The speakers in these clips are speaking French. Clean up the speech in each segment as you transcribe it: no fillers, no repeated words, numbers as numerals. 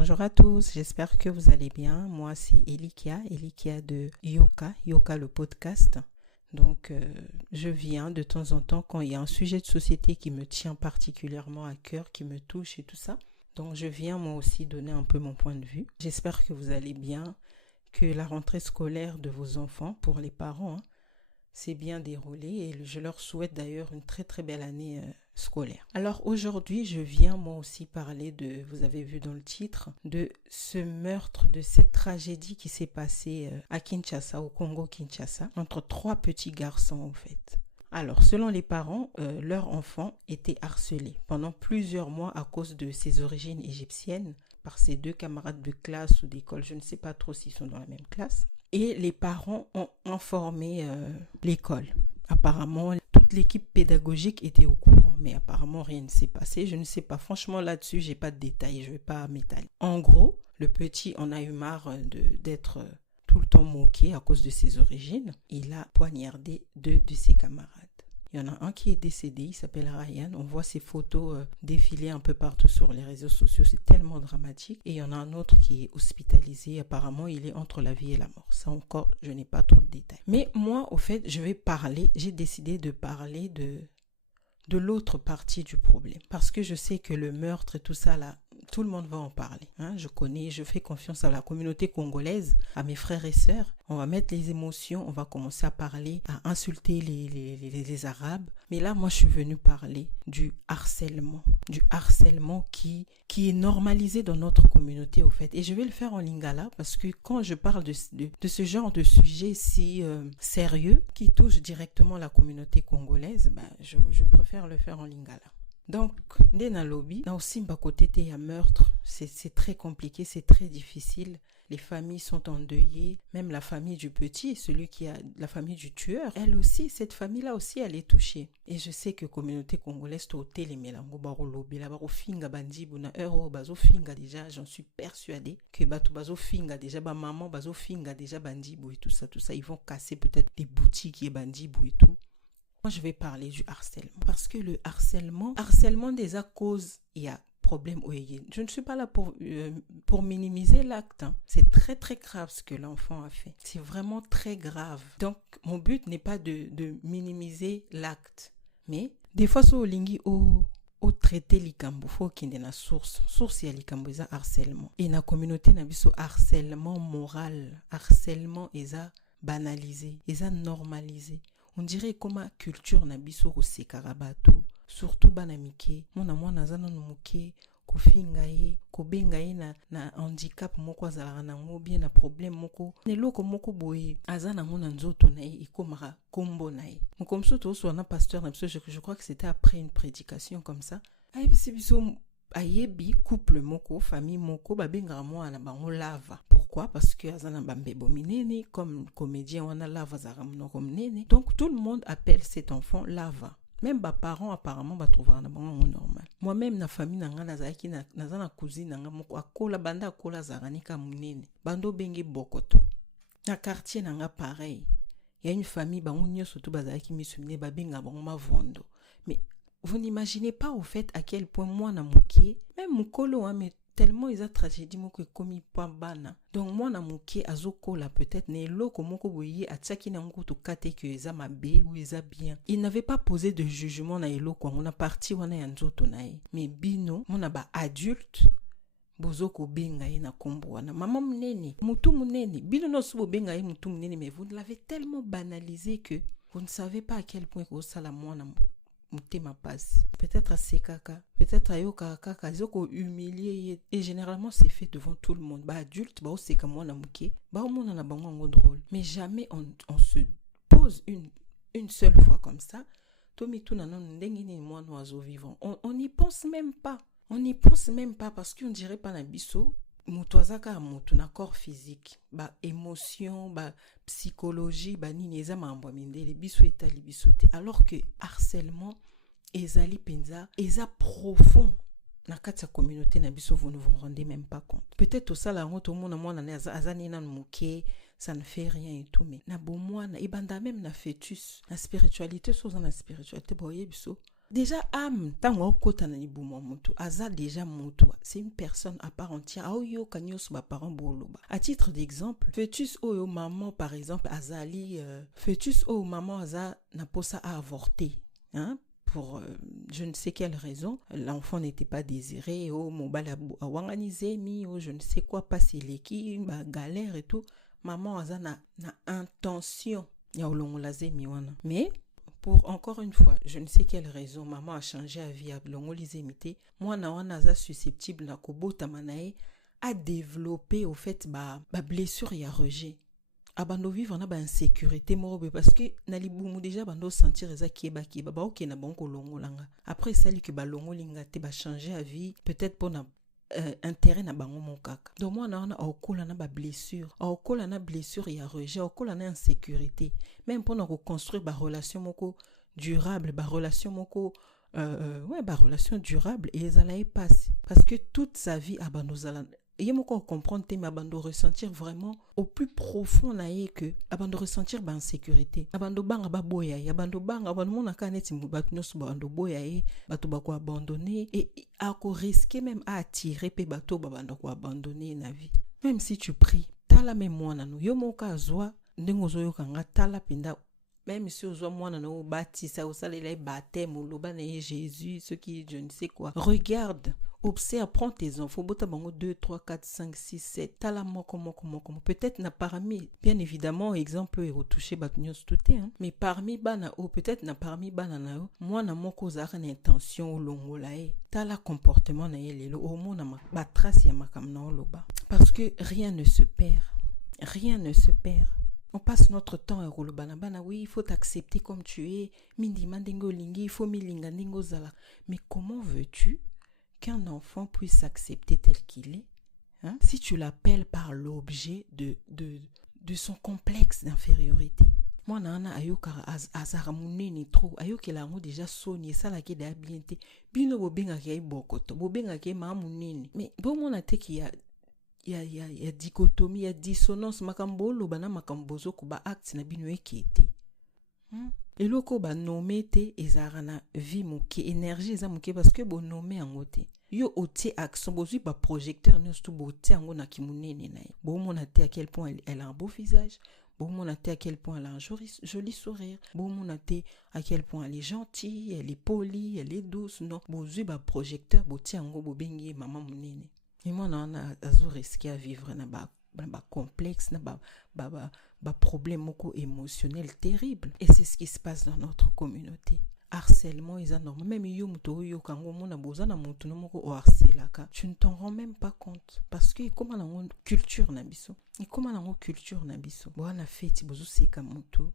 Bonjour à tous, j'espère que vous allez bien. Moi, c'est Elikia de Yoka le podcast. Donc, je viens de temps en temps quand il y a un sujet de société qui me tient particulièrement à cœur, qui me touche et tout ça. Donc, je viens moi aussi donner un peu mon point de vue. J'espère que vous allez bien, que la rentrée scolaire de vos enfants, pour les parents, s'est bien déroulée et je leur souhaite d'ailleurs une très très belle année scolaire. Alors aujourd'hui, je viens moi aussi parler de, vous avez vu dans le titre, de ce meurtre, de cette tragédie qui s'est passée à Kinshasa, au Congo-Kinshasa, entre 3 petits garçons en fait. Alors, selon les parents, leur enfant était harcelé pendant plusieurs mois à cause de ses origines égyptiennes par ses 2 camarades de classe ou d'école, je ne sais pas trop s'ils sont dans la même classe. Et les parents ont informé l'école. Apparemment, toute l'équipe pédagogique était au courant, mais apparemment rien ne s'est passé. Je ne sais pas, franchement là-dessus, j'ai pas de détails, je vais pas m'étaler. En gros, le petit en a eu marre d'être tout le temps moqué à cause de ses origines. Il a poignardé 2 de ses camarades. Il y en a un qui est décédé, il s'appelle Ryan. On voit ses photos défiler un peu partout sur les réseaux sociaux, c'est tellement dramatique. Et il y en a un autre qui est hospitalisé. Apparemment, il est entre la vie et la mort. Ça encore, je n'ai pas trop de détails. Mais moi, au fait, j'ai décidé de parler de l'autre partie du problème. Parce que je sais que le meurtre et tout ça, là, tout le monde va en parler. Je fais confiance à la communauté congolaise, à mes frères et sœurs. On va mettre les émotions, on va commencer à parler, à insulter les Arabes. Mais là, moi, je suis venue parler du harcèlement qui est normalisé dans notre communauté, au fait. Et je vais le faire en lingala parce que quand je parle de ce genre de sujet si sérieux, qui touche directement la communauté congolaise, je préfère le faire en lingala. Donc, dès na lobby, dans Simba côté il y a meurtre, c'est très compliqué, c'est très difficile. Les familles sont endeuillées, même la famille du petit, la famille du tueur, elle aussi, cette famille-là aussi, elle est touchée. Et je sais que la communauté congolaise, déjà, j'en suis persuadée que bazo finga déjà, maman bazo finga déjà bandibo et tout ça, ils vont casser peut-être des boutiques et bandibo et tout. Moi, je vais parler du harcèlement. Parce que le harcèlement des causes, il y a problème au yé. Je ne suis pas là pour minimiser l'acte. C'est très, très grave ce que l'enfant a fait. C'est vraiment très grave. Donc, mon but n'est pas de minimiser l'acte. Mais, des fois, so lingi au traité likambo, faut qu'il y ait une source ya likambo, eza harcèlement. Et na communauté, na biso harcèlement moral, harcèlement, eza banalisé, eza normalisé. On dirait comme culture na biso kosekaka bato, surtout bana mike, mwana zana no muke, kofinga ye, kobenga ye na handicap moko azalaka nango bien na problème moko. Neloko moko boye, azana mona nzoto na ye, ikomaka kombo na ye. Mokomso to so na pasteur na biso, je crois que c'était après une prédication comme ça. Ayebisi biso ayebi couple moko, famille moko, babengaka mwana bango lava. Pourquoi? Parce que azana bambebo minene, comme comédien wana lava zara monoko minene. Donc tout le monde appelle cet enfant lava. Même les parents apparemment trouvera na bango normal. Moi-même na famille nanga nazaki na cousine nanga moko akola banda akola zara nika munene. Bando benge bokoto. Na quartier nanga pareil. Il y a une famille bango nyoso to bazaki misumine babenga bango mavondo. Mais vous n'imaginez pas au fait à quel point moi na mukie, même mukolo mais tellement ils a tragédie moko komi pa bana. Donc moi na mukie azoko la peut-être ne loko moko boye ataki na moko to kate que eza mabe ou eza bien. Il n'avait pas posé de jugement na eloko on a parti wana ya nzoto na ye. Mais bino mona ba adulte bozoko benga ye na kombo wana mama munene, mutu munene, bino no subo benga ye mutu munene mais vous l'avez tellement banalisé que vous ne savez pas à quel point ko sala mwana mutema passe. Peut-être à sekaka, peut-être à yoka kaka, zoko humilier et généralement c'est fait devant tout le monde. Ba adulte, ba oseka mwana muke, ba omona na bango ngo drôle. Mais jamais on se pose une seule fois comme ça. Tomi tuna non ndenge ni mwana oiseau vivant. On n'y pense même pas. On n'y pense même pas parce qu'on dirait pas na biso. Mutuazaka mutu na corps physique, ba émotion, ba psychologie, ba nini eza mambo mindele biso etali biso te. Alors que harcèlement ezali penza, eza profond na kati ya communauté na biso, vous ne vous rendez même pas compte. Peut-être au sala ngoto mona mwana na azani na muke, ça ne fait rien et tout, mais na bomwana ebanda même na fœtus, na spiritualité, soza na spiritualité boye biso Déjà âme tango okota na libumu mutu aza déjà mutu, c'est une personne à part entière. Aoyo kanyos ba parents boloba. À titre d'exemple, fœtus oyo maman par exemple azali fœtus oyo maman aza na posa à avorter, hein? Pour je ne sais quelle raison, l'enfant n'était pas désiré, oh mobile a wanganizemi, oh je ne sais quoi, passer l'équipe, bah galère et tout. Maman aza na intention ya olongolazemi wana. Mais pour encore une fois, je ne sais quelle raison, maman a changé à vie à longolizemité. Moi na wana aza susceptible na kobota manae a développé au fait ba blessure ya rejet. Abando vivre na ba insécurité morobe parce que na libumu déjà bando sentir eza kieba ba oké na banko longolanga. Après ça li que ba longolinga te ba changer à vie peut-être pour na intérêt na bango mon kaka. Donc moi na okola na ba blessure, okola na blessure ya rejet, okola na insécurité. Même pour na reconstruire ba relation moko durable, ba relation moko ba relation durable et ezala y passe parce que toute sa vie abando zala et moko comprendre te mais abando ressentir vraiment au plus profond na ye que abando ressentir ba insécurité. Abando banga ba boya, abando banga abando mona kaneti mubatu nyoso abando boya e bato ba ko abandonner et a ko risquer même à attirer pe bato babando ko abandonner na vie. Même si tu pries, tala même mwana no yo moka azwa ndengo zo yo kanga tala pinda. Même si aux moi non baptise ça au salé baptême ou loba na Jésus ce qui je ne sais quoi. Regarde, observe, prends tes enfants, bota bango 2 3 4 5 6 7 tala comment peut-être n'a parmi bien évidemment exemple est retouché batunios tout hein, mais parmi bana ou peut-être n'a parmi bana na moi na moko za na intention au longola tala comportement na lelo au mona ba trace ya makam na loba parce que rien ne se perd. On passe notre temps à rouler banabana. Oui, il faut t'accepter comme tu es. Mindi mandingo lingi, il faut milinga ndingo zala. Mais comment veux-tu qu'un enfant puisse s'accepter tel qu'il est, hein? Si tu l'appelles par l'objet de son complexe d'infériorité. Moi, nana ayoka azara munene trop. Ayoke la ngo déjà soni ça la ke da bien te. Bino bobenga ke bokoto. Bobenga ke ma munene. Mais bon mon ate ki il y a dichotomie, il y a dissonance makambo lo bana makambozo ko ba acte na bino ekete. Et loko ba nommer te ezara na vie moke énergie za moke parce que bo nommer angote. Yo otie action bozui ba projecteur nous tout boté ango na kimunene na. Bo mona te à quel point elle a un beau visage. Bon mon à quel point elle a un joli sourire. Bon mon à quel point elle est gentille, elle est polie, elle est douce. Non, bozui ba projecteur boté ango bo bengi maman munene. Et moi, on a risqué à vivre na ba complexe, na ba problème émotionnel terrible. Et c'est ce qui se passe dans notre communauté. Harcèlement est énorme. Même yo muto yo kango mona boza na mutu no moko o harcelaka. Tu ne t'en rends même pas compte parce que comme na culture na biso. Et comme na culture na biso. Bo na feti bozo seka mutu.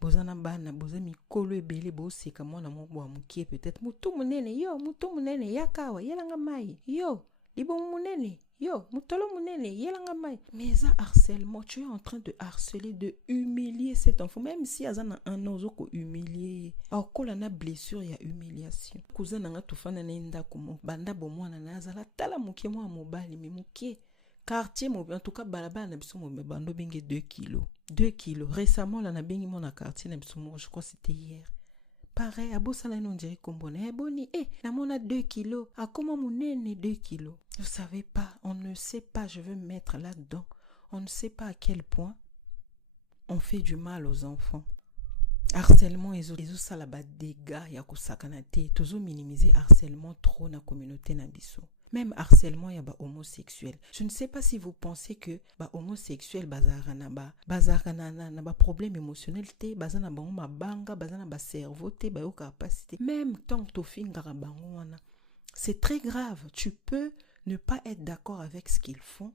Boza na bana boza mikolo ebele bo seka mona moko amukie peut-être mutu munene yakawa yelanga mai. Yo libo munene, yo, mutolo munene, yelanga mai. Mais ça harcèlement, tu es en train de harceler, de humilier cet enfant. Même si azana un ozo ko humilier. Alors kola na blessure ya humiliation. Kuzana nga tufana na enda kumo. Banda bomwana na azala tala mukie mwa mobali mi mukie. Quartier mobi, en tout cas balabala na biso mobi bando benge 2 kilos. 2 kilos. Récemment là na bengi mon quartier na biso je crois c'était hier. Pareil, à Bossala, on dirait qu'on bonne. Boni, la mon a 2 kilos. À comment mon nez 2 kilos? Vous savez pas, on ne sait pas, je veux me mettre là-dedans. On ne sait pas à quel point on fait du mal aux enfants. Harcèlement, ils ont ça là-bas dégâts, il y a que ça canate. Toujours minimiser harcèlement trop dans la communauté nabiso. Même harcèlement, il y a homosexuel. Je ne sais pas si vous pensez que homosexuel bazarana ba problème émotionnel te bazana ba banga bazana ba cerveau te ba yo capacité. Même tant que finga bango wana. C'est très grave. Tu peux ne pas être d'accord avec ce qu'ils font,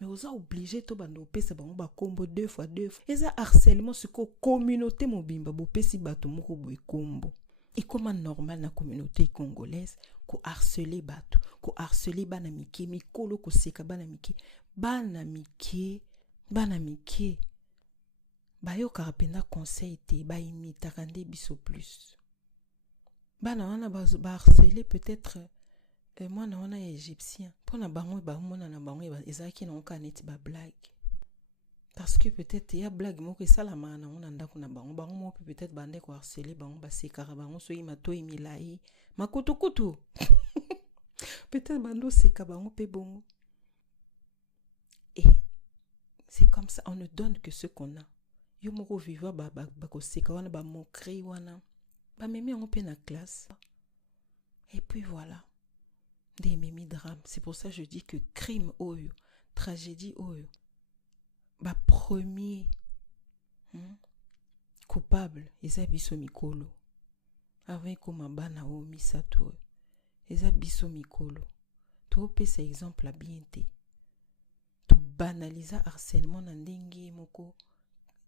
mais vous êtes obligé to bando pesa bango ba combo 2 fois. Et ça harcèlement ce que communauté mobimba bo pesi bato moko boy combo. Et comment normal na communauté congolaise ko harceler bato, ko harceler bana mike mikolo ko seka bana mike ba yo karapenda conseil te ba imita kande biso plus. Bana wana ba harceler peut-être moi na wana égyptien. Pona bango ba mona na bango ezaki na okanet ba blague. Parce que peut-être il y a blague moko et ça la mana on anda kuna bango mo peut-être bande ko harceler bango ba sekara bango so imato imilai makutu peut-être bando seka bango pe bongo. Et c'est comme ça, on ne donne que ce qu'on a. Yo moko viva ba ko seka wana ba moquerie wana ba memi on pe na classe. Et puis voilà. Des memi drames. C'est pour ça que je dis que crime oyo, tragédie oyo. Ba premier coupable eza biso mikolo. Avec comme bana o misato. Eza biso mikolo. To pesa exemple bien te. To banaliser harcèlement na ndenge moko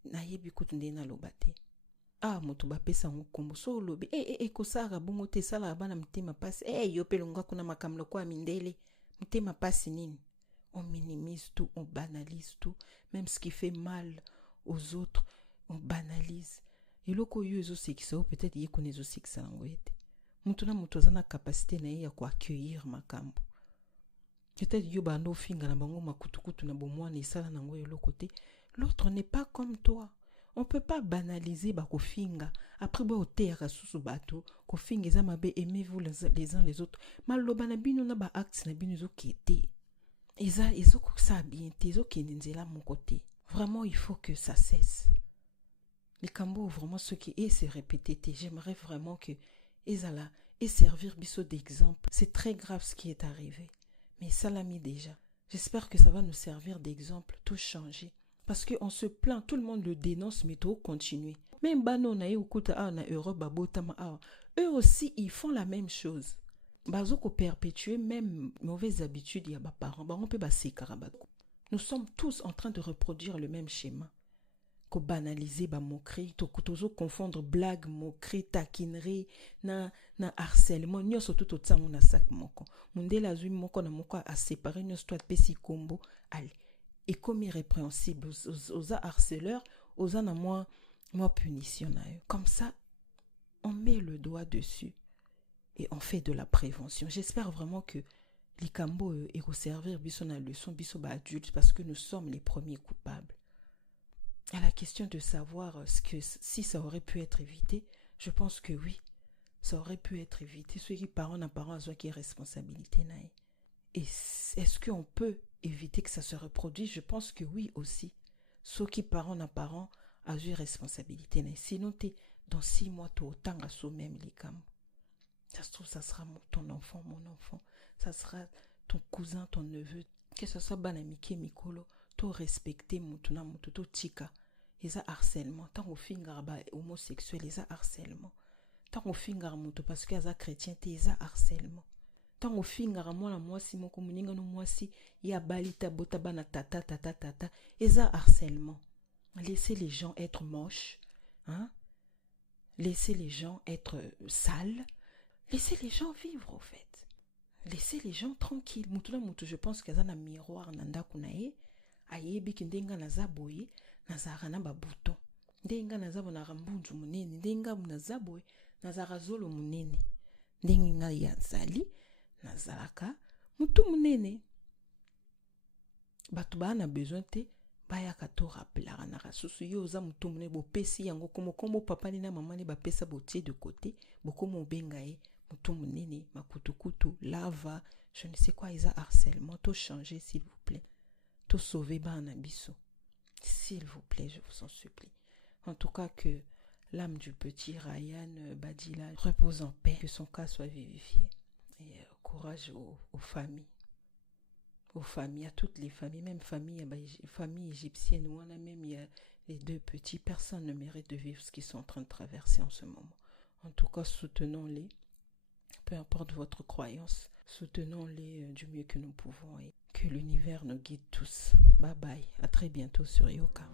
na yebi kutu ndena lobate. Ah moto ba pesa ngokombo so lobi ko sara bongo te sala bana mtema passe yo pelonga kuna makamlo kwa mindele mtema passe nini. On minimise tout, on banalise tout, même ce qui fait mal aux autres, on banalise. Et loko yo ezo sekisa peut-être ye konezo sekisa ngoete. Mutu na mutu azana capacité na ye ya ko accueillir makambo. Peut-être yo bando finga na bango makutukutu na bomwa ni sala na ngoye lokote. L'autre n'est pas comme toi. On peut pas banaliser ba kofinga. Après ba otera susu bato, kofinga za mabe aimez-vous les uns les autres. Maloba na bino na ba acte na bino zo kete. Ils ont ça bien, ils ont là mon côté. Vraiment, il faut que ça cesse. Les Cambo, vraiment, ce qui est se répéter, j'aimerais vraiment que ils allaient et servir biso d'exemple. C'est très grave ce qui est arrivé, mais ça l'a mis déjà. J'espère que ça va nous servir d'exemple, tout changer. Parce qu'on se plaint, tout le monde le dénonce, mais tout continuer. Même Bano na Okuta na Europe, Babotama, eux aussi, ils font la même chose. Bazoko perpétuer même mauvaises habitudes ya ba parents ba on peut ba sekarabako. Nous sommes tous en train de reproduire le même schéma. Ko banaliser ba moquerie, to kutozo confondre blague, moquerie, taquinerie na harcèlement, nyoso tout otsango na sac moko. Mundela zui moko na moko a séparer nyoso toi pesi combo. Allez, et comme irrépréhensible aux harceleurs, aux na moi punition na eux. Comme ça, on met le doigt dessus. Et on fait de la prévention. J'espère vraiment que les Cambo et servir biso na leçon biso ba adulte parce que nous sommes les premiers coupables. À la question de savoir si ça aurait pu être évité, je pense que oui, ça aurait pu être évité. Ceux qui parents na parents ont qui responsabilité na. Et est-ce qu'on peut éviter que ça se reproduise? Je pense que oui aussi. Ceux qui parents na parents ont eu responsabilité na. Sinon t'es dans 6 mois tout autant à soi même les Cambo. Ça se trouve, ça sera ton enfant, mon enfant. Ça sera ton cousin, ton neveu. Que ce soit banamike, mikolo, to respecter mutuna mutu, to tika. Ils a harcèlement. Tant au fingar ba homosexuel, ils a harcèlement. Tant au fingar mutu parce qu'ils a chrétien, ils a harcèlement. Tant au fingar moi si mon communinga no moi si y a balita bota bana tata, ils a harcèlement. Laissez les gens être moches, hein? Laissez les gens être sales. Laissez les gens vivre, au fait. Laissez les gens tranquilles. Mutula mutu, je pense qu'il y a un miroir nanda kunae. Ayebi kindenga na zaboye, na zarana ba bouton. Ndenga na zabo na rambunju munene, ndenga na zaboye, na zarazolo munene. Ndenga ya zali, na zalaka, mutu munene. Batu ba na besoin te, baya kato rappelara na rasusu yo za mutu munene bo pesi yango komo papa ni na mama ni ba pesa botie de côté, bokomo benga e. Mutu munene, makutukutu, lava, je ne sais quoi, ils ont harcèlement. Tout changer, s'il vous plaît. Tout sauver, banabiso. S'il vous plaît, je vous en supplie. En tout cas, que l'âme du petit Ryan Badila repose en paix, que son cas soit vérifié. Et courage aux familles. Aux familles, à toutes les familles, même famille égyptienne, où on a même il y a les 2 petits. Personne ne mérite de vivre ce qu'ils sont en train de traverser en ce moment. En tout cas, soutenons-les. Peu importe votre croyance, soutenons-les du mieux que nous pouvons et que l'univers nous guide tous. Bye bye, à très bientôt sur Yoka.